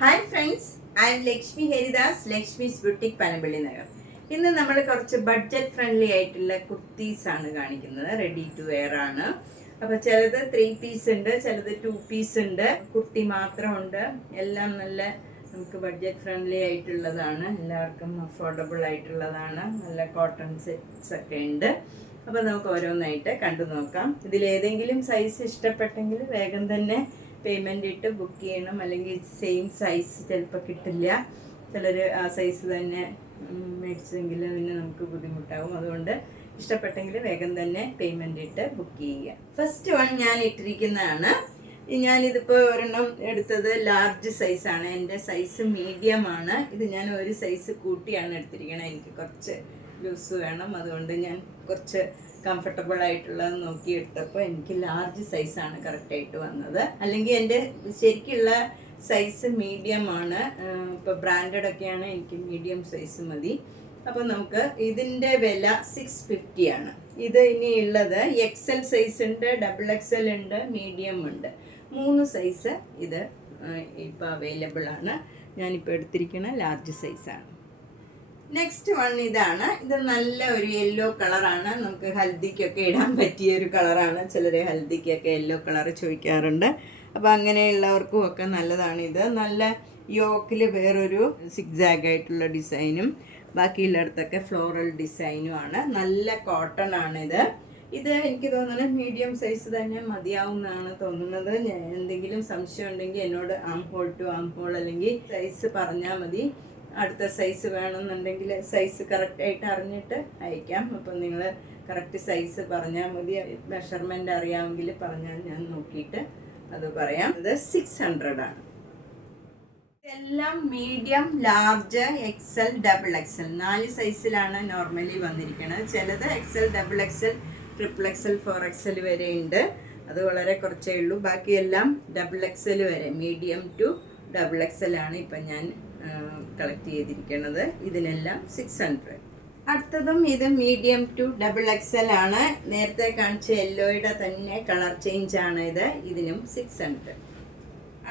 Hi friends, I M Lakshmi Haridas, Lakshmi's boutique Panampilly Nagar. ഇന്ന് നമ്മൾ കുറച്ച് ബഡ്ജറ്റ് ഫ്രണ്ട്ലി ആയിട്ടുള്ള കുർത്തീസ് ആണ് കാണിക്കുന്നത്. റെഡി ടു വെയർ ആണ്. അപ്പോൾ ചിലത് 3 പീസ് ഉണ്ട്, ചിലത് 2 പീസ് ഉണ്ട്, കുർത്തി മാത്രമുണ്ട്. എല്ലാം നല്ല നമുക്ക് ബഡ്ജറ്റ് ഫ്രണ്ട്ലി ആയിട്ടുള്ളതാണ്, എല്ലാവർക്കും അഫോർഡബിൾ ആയിട്ടുള്ളതാണ്. നല്ല കോട്ടൺ സെറ്റ്സ് ഒക്കെ ഉണ്ട്. അപ്പോൾ നമുക്ക് ഓരോന്നായിട്ട് കണ്ടു നോക്കാം. ഇതിലേതെങ്കിലും സൈസ് ഇഷ്ടപ്പെട്ടെങ്കിൽ വേഗം തന്നെ പേയ്മെൻ്റ് ഇട്ട് ബുക്ക് ചെയ്യണം. അല്ലെങ്കിൽ സെയിം സൈസ് ചിലപ്പോൾ കിട്ടില്ല. ചിലർ ആ സൈസ് തന്നെ മേടിച്ചെങ്കിൽ പിന്നെ നമുക്ക് ബുദ്ധിമുട്ടാകും. അതുകൊണ്ട് ഇഷ്ടപ്പെട്ടെങ്കിൽ വേഗം തന്നെ പേയ്മെൻ്റ് ഇട്ട് ബുക്ക് ചെയ്യുക. ഫസ്റ്റ് വൺ ഞാൻ ഇട്ടിരിക്കുന്നതാണ്. ഞാനിതിപ്പോൾ ഒരെണ്ണം എടുത്തത് ലാർജ് സൈസാണ്. എൻ്റെ സൈസ് മീഡിയം ആണ്. ഇത് ഞാൻ ഒരു സൈസ് കൂട്ടിയാണ് എടുത്തിരിക്കുന്നത്. എനിക്ക് കുറച്ച് ലൂസ് വേണം, അതുകൊണ്ട് ഞാൻ കുറച്ച് കംഫർട്ടബിൾ ആയിട്ടുള്ളത് നോക്കി എടുത്തപ്പോൾ എനിക്ക് ലാർജ് സൈസാണ് കറക്റ്റായിട്ട് വന്നത്. അല്ലെങ്കിൽ എൻ്റെ ശരിക്കുള്ള സൈസ് മീഡിയം ആണ്. ഇപ്പോൾ ബ്രാൻഡഡ് ഒക്കെയാണ്, എനിക്ക് മീഡിയം സൈസ് മതി. അപ്പോൾ നമുക്ക് ഇതിൻ്റെ വില 650 ആണ്. ഇത് ഇനിയുള്ളത് XL സൈസ് ഉണ്ട്, XXL ഉണ്ട്, മീഡിയം ഉണ്ട്. 3 സൈസ് ഇത് ഇപ്പോൾ അവൈലബിൾ ആണ്. ഞാനിപ്പോൾ എടുത്തിരിക്കുന്ന ലാർജ് സൈസാണ്. നെക്സ്റ്റ് വൺ ഇതാണ്. ഇത് നല്ല ഒരു യെല്ലോ കളറാണ്. നമുക്ക് ഹൽദിക്കൊക്കെ ഇടാൻ പറ്റിയ ഒരു കളറാണ്. ചിലർ ഹൽദിക്കൊക്കെ യെല്ലോ കളർ ചോദിക്കാറുണ്ട്. അപ്പോൾ അങ്ങനെയുള്ളവർക്കും ഒക്കെ നല്ലതാണ്. ഇത് നല്ല യോക്കിൽ വേറൊരു സിഗ്സാഗ് ആയിട്ടുള്ള ഡിസൈനും ബാക്കിയുള്ളിടത്തൊക്കെ ഫ്ലോറൽ ഡിസൈനുമാണ്. നല്ല കോട്ടൺ ആണിത്. ഇത് എനിക്ക് തോന്നുന്നത് മീഡിയം സൈസ് തന്നെ മതിയാവുമെന്നാണ് തോന്നുന്നത്. എന്തെങ്കിലും സംശയം ഉണ്ടെങ്കിൽ എന്നോട് arm hole to arm hole അല്ലെങ്കിൽ സൈസ് പറഞ്ഞാൽ മതി. അടുത്ത സൈസ് വേണമെന്നുണ്ടെങ്കിൽ സൈസ് കറക്റ്റായിട്ട് അറിഞ്ഞിട്ട് അയക്കാം. അപ്പം നിങ്ങൾ കറക്റ്റ് സൈസ് പറഞ്ഞാൽ മതി. മെഷർമെൻ്റ് അറിയാമെങ്കിൽ പറഞ്ഞാൽ ഞാൻ നോക്കിയിട്ട് അത് പറയാം. ഇത് 600 ആണ്. ഇതെല്ലാം മീഡിയം, ലാർജ്, XL, XXL 4 സൈസിലാണ് നോർമലി വന്നിരിക്കുന്നത്. ചിലത് XL, XXL, XXL, 4XL വരെ ഉണ്ട്. അത് വളരെ കുറച്ചേ ഉള്ളൂ. ബാക്കിയെല്ലാം XXL വരെ, മീഡിയം ടു XXL ആണ് ഇപ്പം ഞാൻ കളക്ട് ചെയ്തിരിക്കുന്നത്. ഇതിനെല്ലാം 600. അടുത്തതും ഇത് മീഡിയം ടു XXL ആണ്. നേരത്തെ കാണിച്ച യെല്ലോയുടെ തന്നെ കളർ ചേഞ്ച് ആണ് ഇത്. ഇതിനും 600.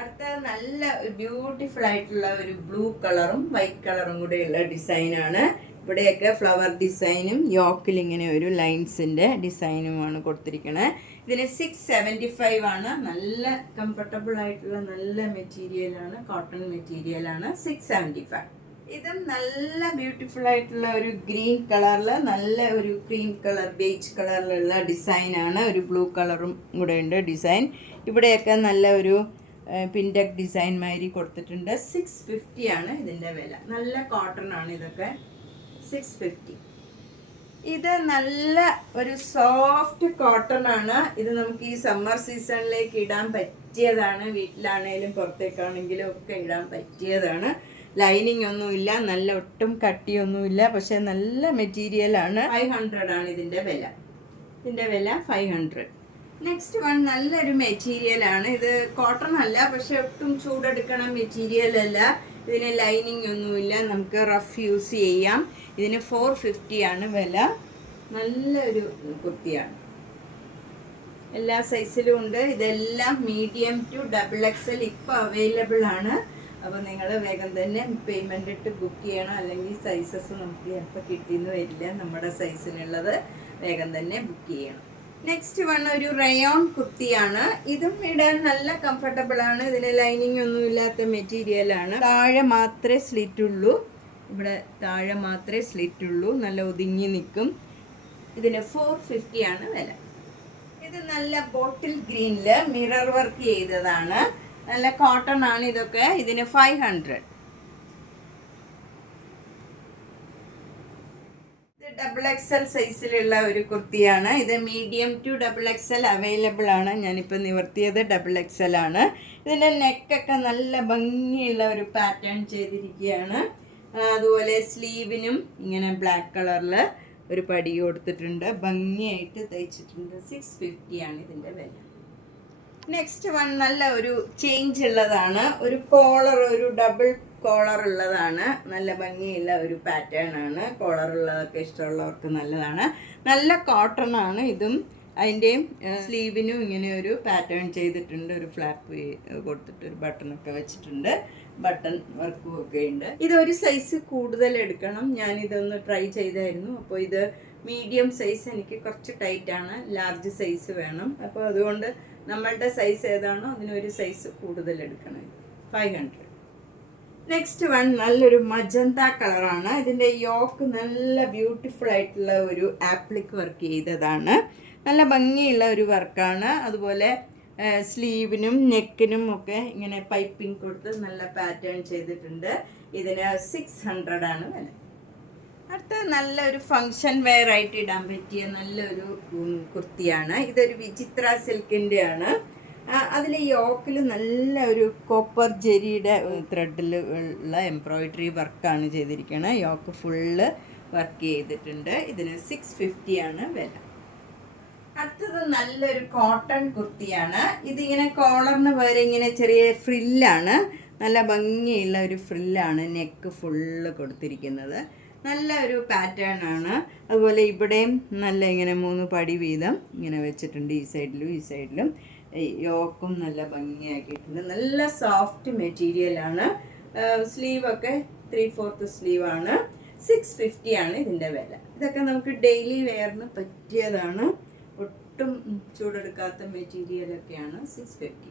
അടുത്ത നല്ല ബ്യൂട്ടിഫുൾ ആയിട്ടുള്ള ഒരു ബ്ലൂ കളറും വൈറ്റ് കളറും കൂടെയുള്ള ഡിസൈനാണ്. ഇവിടെയൊക്കെ ഫ്ലവർ ഡിസൈനും യോക്കിൽ ഇങ്ങനെ ഒരു ലൈൻസിൻ്റെ ഡിസൈനുമാണ് കൊടുത്തിരിക്കുന്നത്. ഇതിന് 675 ആണ്. നല്ല കംഫർട്ടബിൾ ആയിട്ടുള്ള നല്ല മെറ്റീരിയലാണ്, കോട്ടൺ മെറ്റീരിയലാണ്. 675. ഇതും നല്ല ബ്യൂട്ടിഫുൾ ആയിട്ടുള്ള ഒരു ഗ്രീൻ കളറിൽ, നല്ല ഒരു ക്രീം കളർ ബേജ് കളറിലുള്ള ഡിസൈനാണ്. ഒരു ബ്ലൂ കളറും കൂടെ ഉണ്ട് ഡിസൈൻ. ഇവിടെയൊക്കെ നല്ല ഒരു പിൻഡക് ഡിസൈൻ മാതിരി കൊടുത്തിട്ടുണ്ട്. 650 ആണ് ഇതിൻ്റെ വില. നല്ല കോട്ടൺ ആണ് ഇതൊക്കെ. 650. ഇത് നല്ല ഒരു സോഫ്റ്റ് കോട്ടൺ ആണ്. ഇത് നമുക്ക് ഈ സമ്മർ സീസണിലേക്ക് ഇടാൻ പറ്റിയതാണ്. വീട്ടിലാണേലും പുറത്തേക്കാണെങ്കിലും ഒക്കെ ഇടാൻ പറ്റിയതാണ്. ലൈനിങ് ഒന്നുമില്ല, നല്ല ഒട്ടും കട്ടിയൊന്നുമില്ല, പക്ഷെ നല്ല മെറ്റീരിയലാണ്. 500 ആണ് ഇതിൻ്റെ വില. ഇതിൻ്റെ വില 500. നെക്സ്റ്റ് വൺ നല്ലൊരു മെറ്റീരിയലാണ്. ഇത് കോട്ടൺ അല്ല, പക്ഷെ ഒട്ടും ചൂടെടുക്കണ മെറ്റീരിയൽ അല്ല. ഇതിന് ലൈനിങ് ഒന്നുമില്ല, നമുക്ക് റഫ് യൂസ് ചെയ്യാം. ഇതിന് 450 ആണ് വില. നല്ലൊരു കുർത്തിയാണ്. എല്ലാ സൈസിലും ഉണ്ട്. ഇതെല്ലാം മീഡിയം ടു XXL ഇപ്പോൾ അവൈലബിൾ ആണ്. അപ്പോൾ നിങ്ങൾ വേഗം തന്നെ പേയ്മെൻ്റ് ഇട്ട് ബുക്ക് ചെയ്യണം. അല്ലെങ്കിൽ സൈസസ് നമുക്ക് ചിലപ്പോൾ കിട്ടിയെന്ന് വരില്ല. നമ്മുടെ സൈസിനുള്ളത് വേഗം തന്നെ ബുക്ക് ചെയ്യണം. നെക്സ്റ്റ് വൺ ഒരു റയോൺ കുർത്തിയാണ്. ഇതും ഇടാൻ നല്ല കംഫർട്ടബിൾ ആണ്. ഇതിന് ലൈനിങ് ഒന്നും ഇല്ലാത്ത മെറ്റീരിയലാണ്. താഴെ മാത്രമേ സ്ലിറ്റ് ഉള്ളൂ. ഇവിടെ താഴെ മാത്രമേ സ്ലിറ്റ് ഉള്ളൂ. നല്ല ഒതുങ്ങി നിൽക്കും. ഇതിന് 450 ആണ് വില. ഇത് നല്ല ബോട്ടിൽ ഗ്രീനിൽ മിറർ വർക്ക് ചെയ്തതാണ്. നല്ല കോട്ടൺ ആണ് ഇതൊക്കെ. ഇതിന് 500. XXL സൈസിലുള്ള ഒരു കുർത്തിയാണ്. ഇത് മീഡിയം ടു XXL അവൈലബിൾ ആണ്. ഞാനിപ്പോൾ നിവർത്തിയത് XXL ആണ്. ഇതിൻ്റെ നെക്കൊക്കെ നല്ല ഭംഗിയുള്ള ഒരു പാറ്റേൺ ചെയ്തിരിക്കുകയാണ്. അതുപോലെ സ്ലീവിനും ഇങ്ങനെ ബ്ലാക്ക് കളറിൽ ഒരു പടി കൊടുത്തിട്ടുണ്ട്. ഭംഗിയായിട്ട് തയ്ച്ചിട്ടുണ്ട്. 650 ആണ് ഇതിൻ്റെ വില. നെക്സ്റ്റ് വൺ നല്ല ഒരു ചേഞ്ച് ഉള്ളതാണ്. ഒരു കോളർ, ഒരു ഡബിൾ കോളർ ഉള്ളതാണ്. നല്ല ഭംഗിയുള്ള ഒരു പാറ്റേൺ ആണ്. കോളർ ഉള്ളതൊക്കെ ഇഷ്ടമുള്ളവർക്ക് നല്ലതാണ്. നല്ല കോട്ടൺ ആണ്. ഇതും അതിൻ്റെയും സ്ലീവിനും ഇങ്ങനെ ഒരു പാറ്റേൺ ചെയ്തിട്ടുണ്ട്, ഒരു ഫ്ലാപ്പ് കൊടുത്തിട്ട് ഒരു ബട്ടണൊക്കെ വെച്ചിട്ടുണ്ട്, ബട്ടൺ വർക്കും ഒക്കെ ഉണ്ട്. ഇതൊരു സൈസ് കൂടുതൽ എടുക്കണം. ഞാനിതൊന്ന് ട്രൈ ചെയ്തായിരുന്നു. അപ്പോൾ ഇത് മീഡിയം സൈസ് എനിക്ക് കുറച്ച് ടൈറ്റാണ്, ലാർജ് സൈസ് വേണം. അപ്പോൾ അതുകൊണ്ട് നമ്മളുടെ സൈസ് ഏതാണോ അതിനൊരു സൈസ് കൂടുതൽ എടുക്കണം. 500. നെക്സ്റ്റ് വൺ നല്ലൊരു മജന്ത കളറാണ്. ഇതിൻ്റെ യോക്ക് നല്ല ബ്യൂട്ടിഫുൾ ആയിട്ടുള്ള ഒരു ആപ്ലിക് വർക്ക് ചെയ്തതാണ്. നല്ല ഭംഗിയുള്ള ഒരു വർക്കാണ്. അതുപോലെ സ്ലീവിനും നെക്കിനും ഒക്കെ ഇങ്ങനെ പൈപ്പിംഗ് കൊടുത്ത് നല്ല പാറ്റേൺ ചെയ്തിട്ടുണ്ട്. ഇതിന് 600 ആണ് വില. അടുത്ത നല്ലൊരു ഫങ്ഷൻ വെയർ ആയിട്ട് ഇടാൻ പറ്റിയ നല്ലൊരു കുർത്തിയാണ്. ഇതൊരു വിചിത്ര സിൽക്കിൻ്റെ ആണ്. അതിൽ യോക്കിൽ നല്ല ഒരു കോപ്പർ ജെരിയുടെ ത്രെഡിൽ ഉള്ള എംബ്രോയിഡറി വർക്കാണ് ചെയ്തിരിക്കുന്നത്. യോക്ക് ഫുള്ള് വർക്ക് ചെയ്തിട്ടുണ്ട്. ഇതിന് 650 ആണ് വില. അടുത്തത് നല്ലൊരു കോട്ടൺ കുർത്തിയാണ്. ഇതിങ്ങനെ കോളറിന് പകരം ഇങ്ങനെ ചെറിയ ഫ്രില്ലാണ്, നല്ല ഭംഗിയുള്ള ഒരു ഫ്രില്ലാണ് നെക്ക് ഫുള്ള് കൊടുത്തിരിക്കുന്നത്. നല്ല ഒരു പാറ്റേൺ ആണ്. അതുപോലെ ഇവിടെയും നല്ല ഇങ്ങനെ 3 പടി വീതം ഇങ്ങനെ വെച്ചിട്ടുണ്ട്, ഈ സൈഡിലും ഈ സൈഡിലും. യോക്കും നല്ല ഭംഗിയാക്കിയിട്ടുണ്ട്. നല്ല സോഫ്റ്റ് മെറ്റീരിയലാണ്. സ്ലീവൊക്കെ 3/4 സ്ലീവാണ്. 650 ആണ് ഇതിൻ്റെ വില. ഇതൊക്കെ നമുക്ക് ഡെയിലി വെയറിന് പറ്റിയതാണ്. ഒട്ടും ചൂടെടുക്കാത്ത മെറ്റീരിയലൊക്കെയാണ്. 650.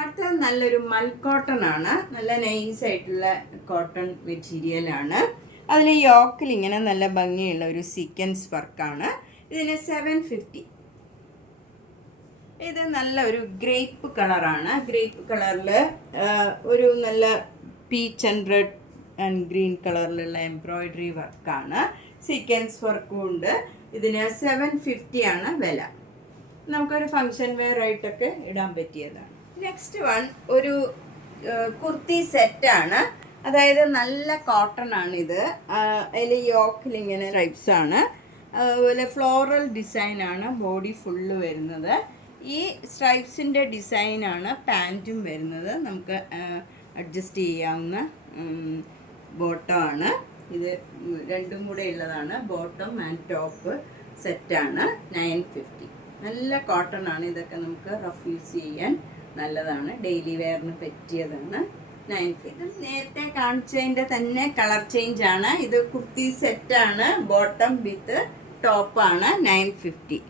അടുത്തത് നല്ലൊരു മൽക്കോട്ടൺ ആണ്. നല്ല നൈസായിട്ടുള്ള കോട്ടൺ മെറ്റീരിയലാണ്. അതിൽ യോക്കിൽ ഇങ്ങനെ നല്ല ഭംഗിയുള്ള ഒരു സീക്വൻസ് വർക്കാണ്. ഇതിന് 750. ഇത് നല്ല ഒരു ഗ്രേപ്പ് കളറാണ്. ഗ്രേപ്പ് കളറിൽ ഒരു നല്ല peach and red and green കളറിലുള്ള എംബ്രോയിഡറി വർക്കാണ്. സീക്വൻസ് വർക്കും ഉണ്ട്. ഇതിന് 750 ആണ് വില. നമുക്കൊരു ഫങ്ഷൻ വെയർ ആയിട്ടൊക്കെ ഇടാൻ പറ്റിയതാണ്. നെക്സ്റ്റ് വൺ ഒരു കുർത്തി സെറ്റാണ്. അതായത് നല്ല കോട്ടൺ ആണിത്. അതിൽ യോക്കിൽ ഇങ്ങനെ സ്ട്രൈപ്സ് ആണ്. അതുപോലെ ഫ്ലോറൽ ഡിസൈനാണ് ബോഡി ഫുള്ള് വരുന്നത്. ഈ സ്ട്രൈപ്സിൻ്റെ ഡിസൈനാണ് പാൻറ്റും വരുന്നത്. നമുക്ക് അഡ്ജസ്റ്റ് ചെയ്യാവുന്ന ബോട്ടമാണ് ഇത്. രണ്ടും കൂടെ ഉള്ളതാണ്. ബോട്ടം ആൻഡ് ടോപ്പ് സെറ്റാണ്. 950. നല്ല കോട്ടൺ ആണ്. ഇതൊക്കെ നമുക്ക് റഫ് യൂസ് ചെയ്യാൻ നല്ലതാണ്. ഡെയിലി വെയറിന് പറ്റിയതാണ്. 950. നേരത്തെ കാണിച്ചതിൻ്റെ തന്നെ കളർ ചേഞ്ച് ആണ്. ഇത് കുർത്തി സെറ്റാണ്. ബോട്ടം വിത്ത് ടോപ്പാണ്. 950.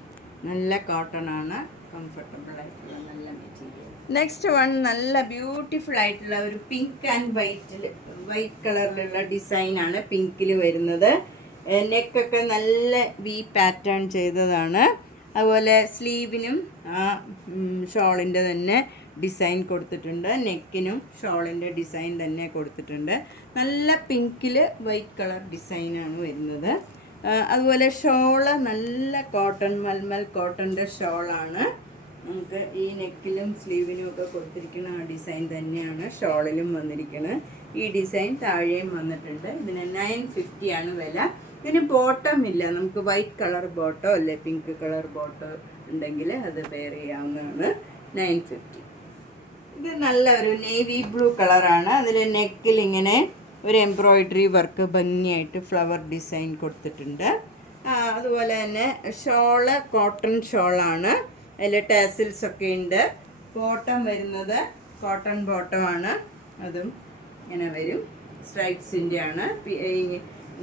നല്ല കോട്ടൺ ആണ്. കംഫർട്ടബിൾ ആയിട്ടുള്ള നല്ല മെറ്റീരിയൽ. നെക്സ്റ്റ് വൺ നല്ല ബ്യൂട്ടിഫുൾ ആയിട്ടുള്ള ഒരു പിങ്ക് ആൻഡ് വൈറ്റ് കളറിലുള്ള ഡിസൈനാണ് പിങ്കിൽ വരുന്നത്. നെക്കൊക്കെ നല്ല വി പാറ്റേൺ ചെയ്തതാണ്. അതുപോലെ സ്ലീവിനും ആ ഷോളിൻ്റെ തന്നെ ഡിസൈൻ കൊടുത്തിട്ടുണ്ട്. നെക്കിനും ഷോളിൻ്റെ ഡിസൈൻ തന്നെ കൊടുത്തിട്ടുണ്ട്. നല്ല പിങ്കിൽ വൈറ്റ് കളർ ഡിസൈനാണ് വരുന്നത്. അതുപോലെ ഷോള് നല്ല കോട്ടൺ മൽമൽ കോട്ടൻ്റെ ഷോളാണ്. നമുക്ക് ഈ നെക്കിലും സ്ലീവിനും ഒക്കെ കൊടുത്തിരിക്കുന്ന ആ ഡിസൈൻ തന്നെയാണ് ഷോളിലും വന്നിരിക്കുന്നത്. ഈ ഡിസൈൻ താഴെയും വന്നിട്ടുണ്ട്. ഇതിന് 950 ആണ് വില. ഇതിന് ബോട്ടം ഇല്ല. നമുക്ക് വൈറ്റ് കളർ ബോട്ടോ അല്ലെ പിങ്ക് കളർ ബോട്ടോ ഉണ്ടെങ്കിൽ അത് വെയർ ചെയ്യാവുന്നതാണ്. 950. ഇത് നല്ല ഒരു നേവി ബ്ലൂ കളറാണ്. അതിൽ നെക്കിൽ ഇങ്ങനെ ഒരു എംബ്രോയിഡറി വർക്ക് ഭംഗിയായിട്ട് ഫ്ലവർ ഡിസൈൻ കൊടുത്തിട്ടുണ്ട്. അതുപോലെ തന്നെ ഷോള് കോട്ടൺ ഷോളാണ്. അതിൽ ടാസിൽസ് ഒക്കെ ഉണ്ട്. ബോട്ടം വരുന്നത് കോട്ടൺ ബോട്ടമാണ്. അതും ഇങ്ങനെ വരും. സ്ട്രൈപ്സിൻ്റെ ആണ്.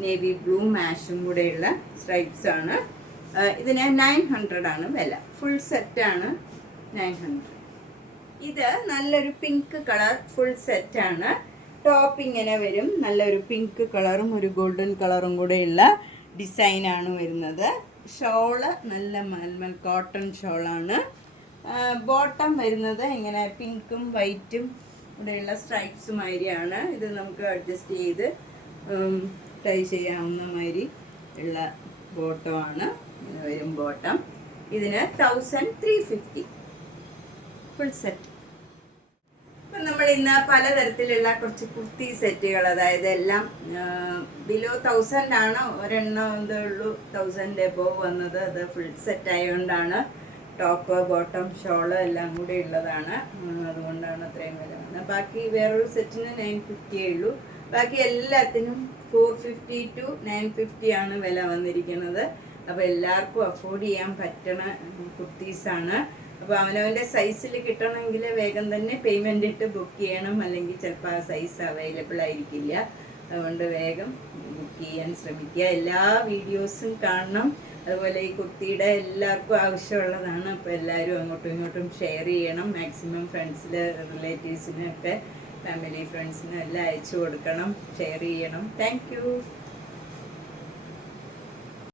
നേവി ബ്ലൂ മാഷും കൂടെയുള്ള സ്ട്രൈപ്സ് ആണ്. ഇതിന് 900 ആണ് വില. ഫുൾ സെറ്റാണ് 900. ഇത് നല്ലൊരു പിങ്ക് കളർ ഫുൾ സെറ്റാണ്. ടോപ്പ് ഇങ്ങനെ വരും. നല്ലൊരു പിങ്ക് കളറും ഒരു ഗോൾഡൻ കളറും കൂടെയുള്ള ഡിസൈനാണ് വരുന്നത്. ഷോള് നല്ല മൽമൽ കോട്ടൺ ഷോളാണ്. ബോട്ടം വരുന്നത് ഇങ്ങനെ പിങ്കും വൈറ്റും ഇവിടെയുള്ള സ്ട്രൈപ്സ് മാതിരിയാണ്. ഇത് നമുക്ക് അഡ്ജസ്റ്റ് ചെയ്ത് ടൈ ചെയ്യാവുന്ന മാതിരി ഉള്ള ബോട്ടമാണ് വരും ബോട്ടം. ഇതിന് 1350 ഫുൾ സെറ്റ്. ഇപ്പം നമ്മൾ ഇന്ന് പലതരത്തിലുള്ള കുറച്ച് കുർത്തി സെറ്റുകൾ, അതായത് എല്ലാം ബിലോ 1000 ആണ്. ഒരെണ്ണം ഇതേ ഉള്ളൂ 1000 എബോവ് വന്നത്. അത് ഫുൾ സെറ്റ് ആയതുകൊണ്ടാണ്. ടോപ്പ് ബോട്ടം ഷോള് എല്ലാം കൂടെ ഉള്ളതാണ്. അതുകൊണ്ടാണ് അത്രയും വില വന്നത്. ബാക്കി വേറൊരു സെറ്റിന് 950 ഉള്ളൂ. ബാക്കി എല്ലാത്തിനും 450 to 950 ആണ് വില വന്നിരിക്കുന്നത്. അപ്പോൾ എല്ലാവർക്കും അഫോർഡ് ചെയ്യാൻ പറ്റണ കുർത്തീസാണ്. അപ്പോൾ അവനവൻ്റെ സൈസിൽ കിട്ടണമെങ്കിൽ വേഗം തന്നെ പേയ്മെൻ്റ് ഇട്ട് ബുക്ക് ചെയ്യണം, അല്ലെങ്കിൽ ചിലപ്പോൾ ആ സൈസ് അവൈലബിൾ ആയിരിക്കില്ല. അതുകൊണ്ട് വേഗം ബുക്ക് ചെയ്യാൻ ശ്രമിക്കുക. എല്ലാ വീഡിയോസും കാണണം. അതുപോലെ ഈ കുർത്തിയുടെ എല്ലാവർക്കും ആവശ്യമുള്ളതാണ്. അപ്പോൾ എല്ലാവരും അങ്ങോട്ടും ഇങ്ങോട്ടും ഷെയർ ചെയ്യണം. മാക്സിമം ഫ്രണ്ട്സിൽ, റിലേറ്റീവ്സിനൊക്കെ, ഫാമിലി ഫ്രണ്ട്സിനും എല്ലാം അയച്ചു കൊടുക്കണം, ഷെയർ ചെയ്യണം. താങ്ക്